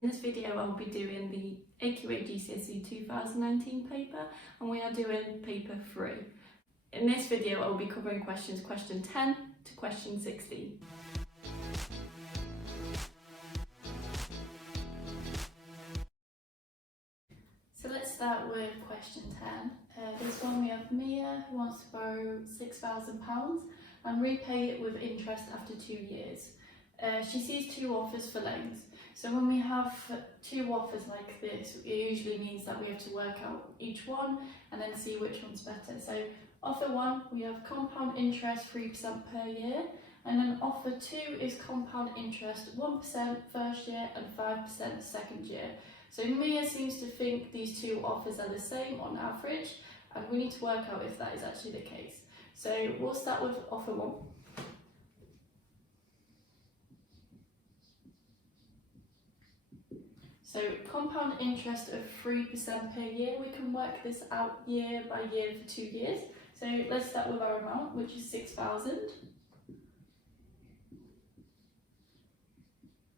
In this video I'll be doing the AQA GCSE 2019 paper, and we are doing paper 3. In this video I'll be covering question 10 to question 16. So let's start with question 10. This one we have Mia who wants to borrow £6,000 and repay it with interest after 2 years. She sees two offers for loans. So when we have two offers like this, it usually means that we have to work out each one and then see which one's better. So offer 1, we have compound interest 3% per year, and then offer 2 is compound interest 1% first year and 5% second year. So Mia seems to think these two offers are the same on average, and we need to work out if that is actually the case. So we'll start with offer 1. So compound interest of 3% per year, we can work this out year by year for 2 years. So let's start with our amount, which is 6,000.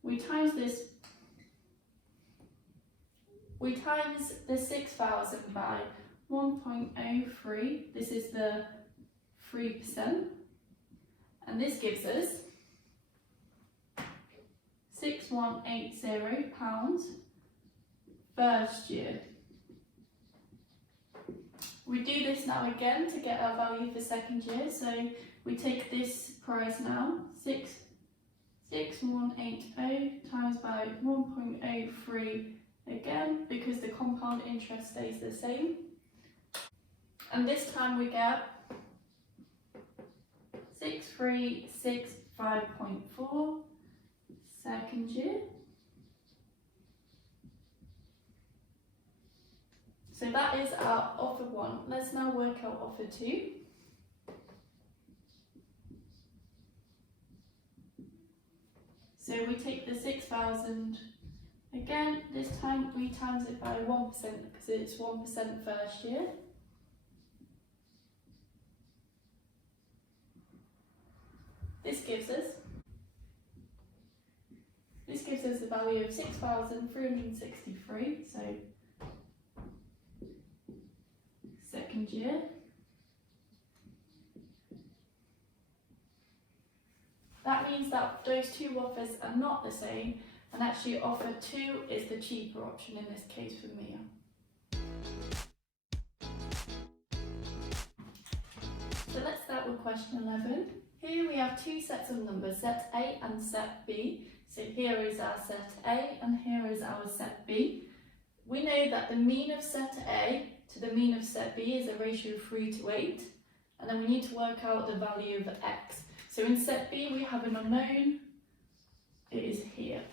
We times the 6,000 by 1.03, this is the 3%, and this gives us £6,180 first year. We do this now again to get our value for second year, so we take this price now, 6,180 times by 1.03 again, because the compound interest stays the same, and this time we get 6,365.4 second year. So that is our offer 1. Let's now work out offer 2. So we take the 6,000 again, this time we times it by 1% because it's 1% first year. This gives us the value of 6,363, so second year. That means that those two offers are not the same, and actually offer 2 is the cheaper option in this case for Mia. So let's start with question 11. Here we have two sets of numbers, set A and set B. So here is our set A and here is our set B. We know that the mean of set A to the mean of set B is a ratio of 3 to 8, and then we need to work out the value of x. So in set B we have an unknown, it is here.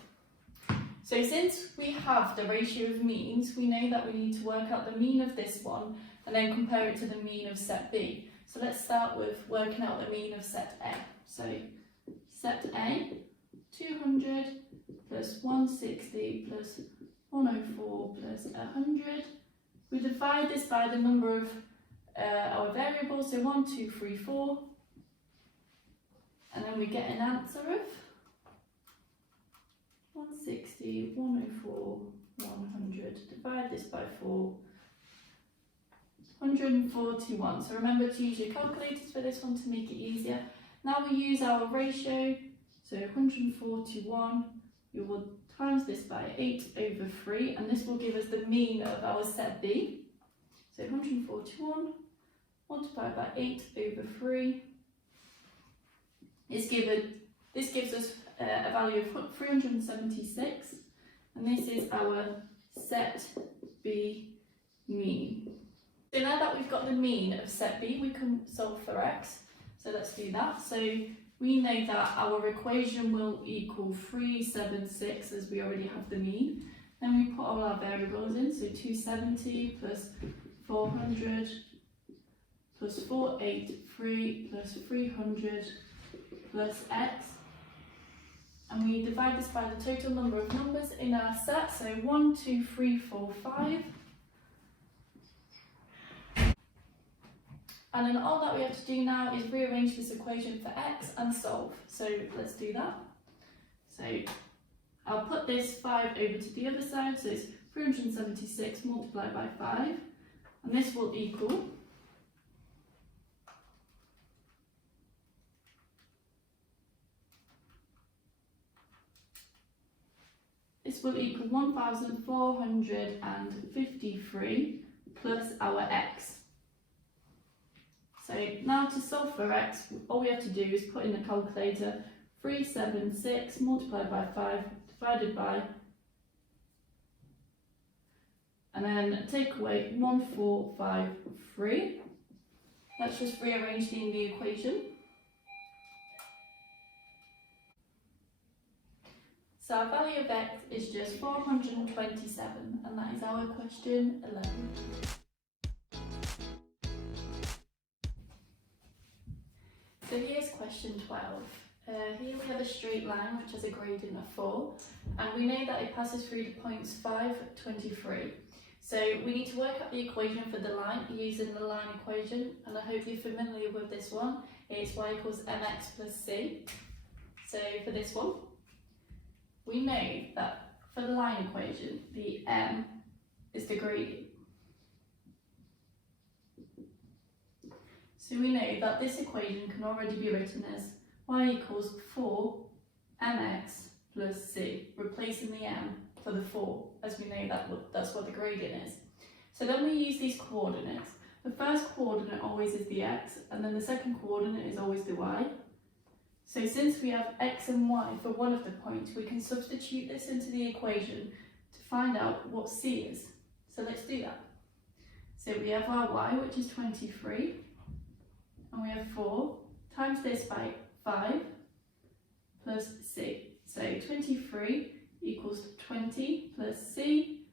So since we have the ratio of means, we know that we need to work out the mean of this one and then compare it to the mean of set B. So let's start with working out the mean of set A. So set A, 200 plus 160 plus 104 plus 100. We divide this by the number of our variables, so 1, 2, 3, 4. And then we get an answer of 160, 104, 100. Divide this by 4. 141. So remember to use your calculators for this one to make it easier. Now we use our ratio, so 141, we will times this by 8 over 3, and this will give us the mean of our set B. So 141 multiplied by 8 over 3. This gives us a value of 376, and this is our set B mean. So now that we've got the mean of set B, we can solve for x. So let's do that. So we know that our equation will equal 376 as we already have the mean. Then we put all our variables in, so 270 plus 400 plus 483 plus 300 plus x. And we divide this by the total number of numbers in our set, so 1, 2, 3, 4, 5. And then all that we have to do now is rearrange this equation for x and solve. So let's do that. So I'll put this 5 over to the other side, so it's 376 multiplied by 5, and this will equal 1,453 plus our x. So now to solve for x, all we have to do is put in the calculator 376 multiplied by 5 divided by, and then take away 1453. Let's just rearrange the equation. So our value of x is just 427, and that is our question 11. So here's question 12. Here we have a straight line which has a gradient of 4, and we know that it passes through the points 5, 23. So we need to work out the equation for the line using the line equation, and I hope you're familiar with this one. It's y equals mx plus c. So for this one, we know that for the line equation, the m is the gradient. So we know that this equation can already be written as y equals 4 mx plus c, replacing the m for the 4, as we know that's what the gradient is. So then we use these coordinates. The first coordinate always is the x, and then the second coordinate is always the y. So since we have x and y for one of the points, we can substitute this into the equation to find out what c is. So let's do that. So we have our y, which is 23, and we have 4 times this by 5 plus c. So 23 equals 20 plus c.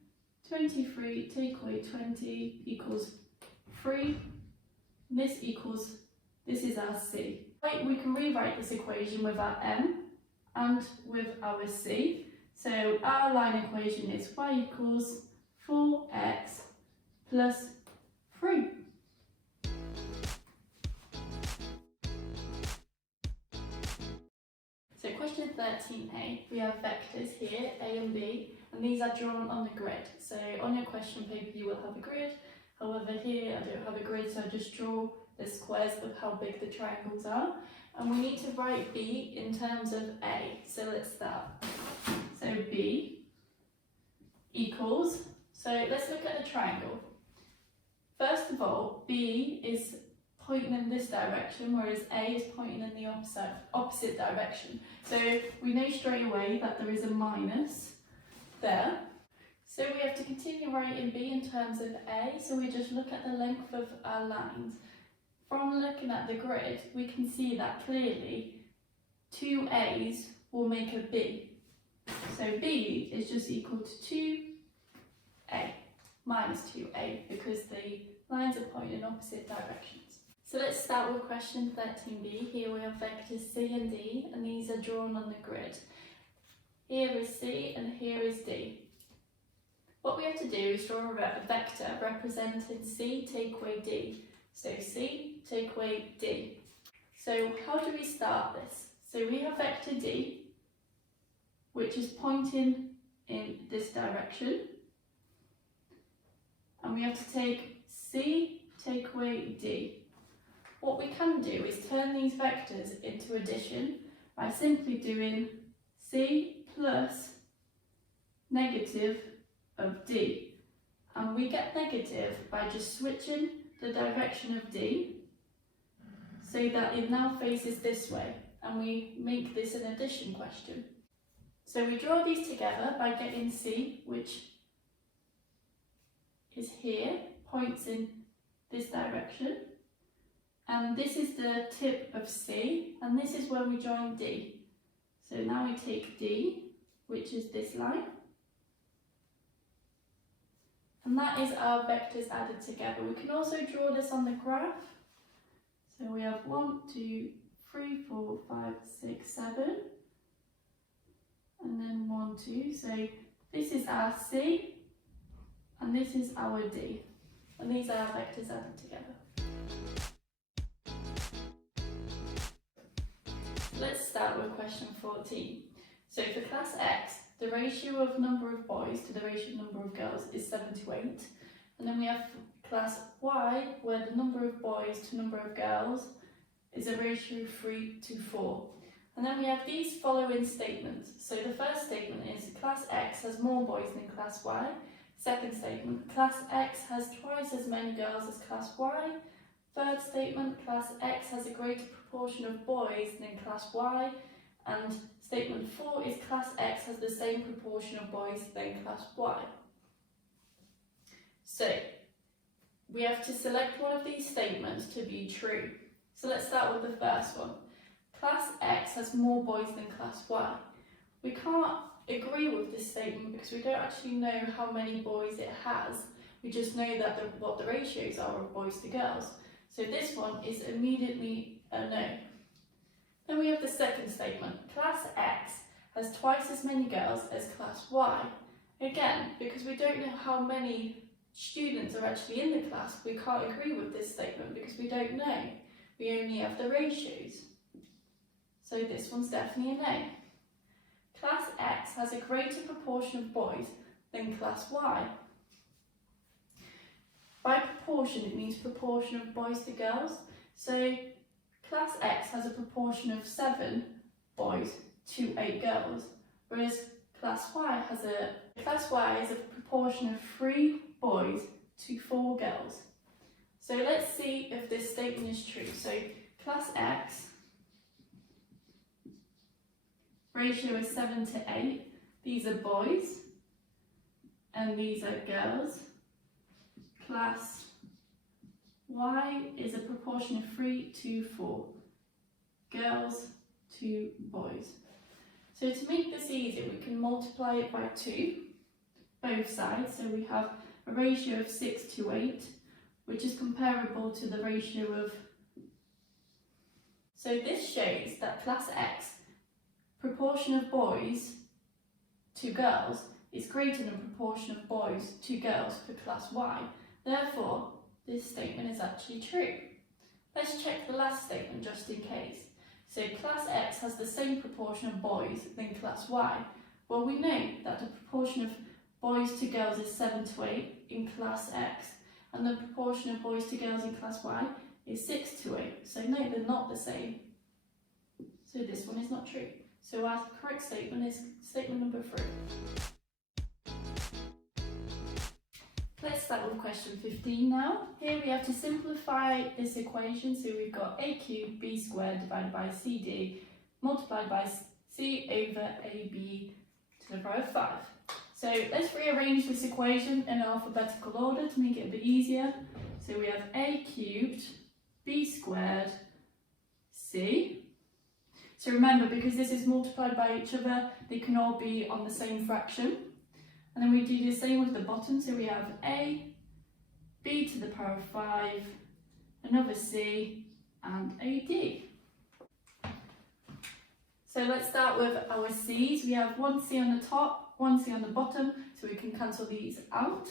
23 take away 20 equals 3. And this is our c. We can rewrite this equation with our m and with our c. So our line equation is y equals 4x plus 3. So question 13a, we have vectors here, a and b, and these are drawn on the grid. So on your question paper you will have a grid, however here I don't have a grid, so I just draw the squares of how big the triangles are. And we need to write b in terms of a, so let's start. So b equals, so let's look at the triangle. First of all, b is pointing in this direction, whereas A is pointing in the opposite direction. So we know straight away that there is a minus there. So we have to continue writing B in terms of A, so we just look at the length of our lines. From looking at the grid, we can see that clearly 2 A's will make a B. So B is just equal to 2A minus 2A, because the lines are pointing in opposite directions. So let's start with question 13b. Here we have vectors c and d, and these are drawn on the grid. Here is c and here is d. What we have to do is draw a vector representing c take away d. So c take away d. So how do we start this? So we have vector d, which is pointing in this direction. And we have to take c take away d. What we can do is turn these vectors into addition by simply doing c plus negative of d. And we get negative by just switching the direction of d so that it now faces this way, and we make this an addition question. So we draw these together by getting c, which is here, points in this direction. And this is the tip of C, and this is where we join D. So now we take D, which is this line, and that is our vectors added together. We can also draw this on the graph. So we have 1, 2, 3, 4, 5, 6, 7, and then 1, 2. So this is our C, and this is our D, and these are our vectors added together. Let's start with question 14. So for class X, the ratio of number of boys to the ratio of number of girls is 7 to 8. And then we have class Y, where the number of boys to number of girls is a ratio of 3 to 4. And then we have these following statements. So the first statement is class X has more boys than class Y. Second statement, class X has twice as many girls as class Y. Third statement, class X has a greater proportion of boys than class Y. And statement 4 is class X has the same proportion of boys than class Y. So we have to select one of these statements to be true. So let's start with the first one. Class X has more boys than class Y. We can't agree with this statement because we don't actually know how many boys it has. We just know that what the ratios are of boys to girls. So this one is immediately a no. Then we have the second statement. Class X has twice as many girls as class Y. Again, because we don't know how many students are actually in the class, we can't agree with this statement because we don't know. We only have the ratios. So this one's definitely a no. Class X has a greater proportion of boys than class Y. By proportion, it means proportion of boys to girls. So class X has a proportion of 7 boys to 8 girls, whereas class Y has a proportion of 3 boys to 4 girls. So let's see if this statement is true. So class X ratio is 7 to 8. These are boys and these are girls. Class Y is a proportion of 3 to 4. Girls to boys. So to make this easier, we can multiply it by 2, both sides. So we have a ratio of 6 to 8, which is comparable to the ratio of... So this shows that class X proportion of boys to girls is greater than proportion of boys to girls for class Y. Therefore, this statement is actually true. Let's check the last statement just in case. So class X has the same proportion of boys than class Y. Well, we know that the proportion of boys to girls is 7 to 8 in class X, and the proportion of boys to girls in class Y is 6 to 8. So no, they're not the same. So this one is not true. So our correct statement is statement number 3. Let's start with question 15 now. Here we have to simplify this equation. So we've got a cubed b squared divided by cd multiplied by c over ab to the power of 5. So let's rearrange this equation in alphabetical order to make it a bit easier. So we have a cubed b squared c. So remember, because this is multiplied by each other, they can all be on the same fraction. And then we do the same with the bottom. So we have a, b to the power of 5, another c, and a d. So let's start with our c's. We have one c on the top, one c on the bottom, so we can cancel these out.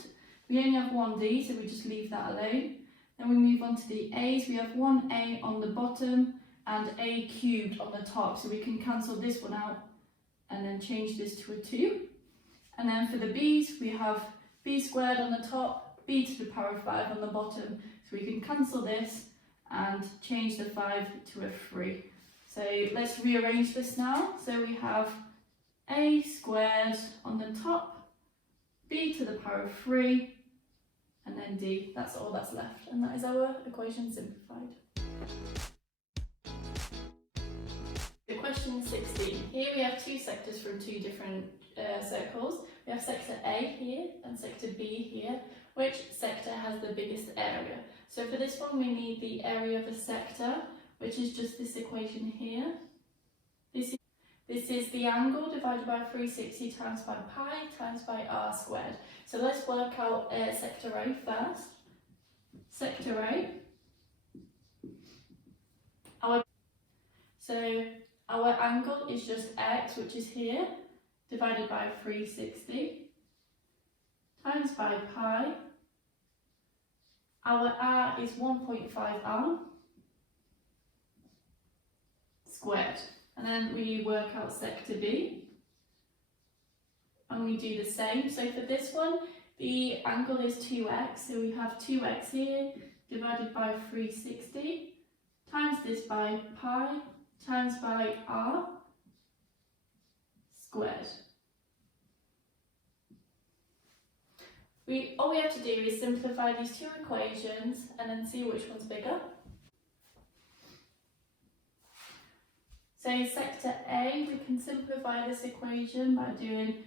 We only have one d, so we just leave that alone. Then we move on to the a's. We have one a on the bottom and a cubed on the top, so we can cancel this one out and then change this to a 2. And then for the b's, we have b squared on the top, b to the power of 5 on the bottom, so we can cancel this and change the 5 to a 3. So let's rearrange this now. So we have a squared on the top, b to the power of 3, and then d. That's all that's left, and that is our equation simplified. The question 16. Here we have two sectors from two different circles. We have sector A here and sector B here. Which sector has the biggest area? So for this one we need the area of a sector, which is just this equation here. This is the angle divided by 360 times by pi times by r squared. So let's work out sector A first. Sector A. Our angle is just x, which is here, divided by 360 times by pi. Our r is 1.5r squared. And then we work out sector B. and we do the same. So for this one, the angle is 2x, so we have 2x here divided by 360 times this by pi times by r squared. All we have to do is simplify these two equations and then see which one's bigger. So sector A, we can simplify this equation by doing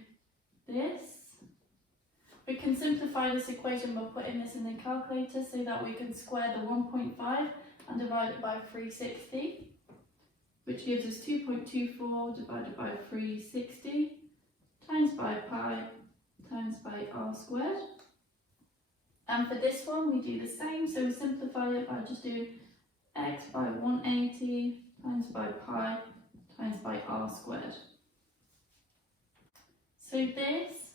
this. We can simplify this equation by putting this in the calculator so that we can square the 1.5 and divide it by 360, which gives us 2.24 divided by 360 times by pi times by r squared. And for this one, we do the same, so we simplify it by just doing x by 180 times by pi times by r squared. So this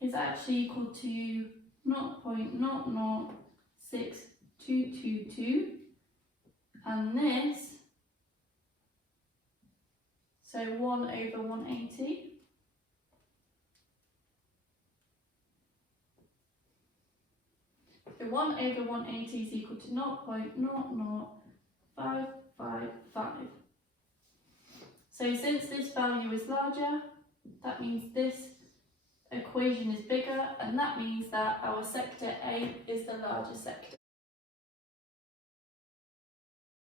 is actually equal to 0.006222, and this, so 1 over 180. So 1 over 180 is equal to 0.00555. So since this value is larger, that means this equation is bigger, and that means that our sector A is the larger sector.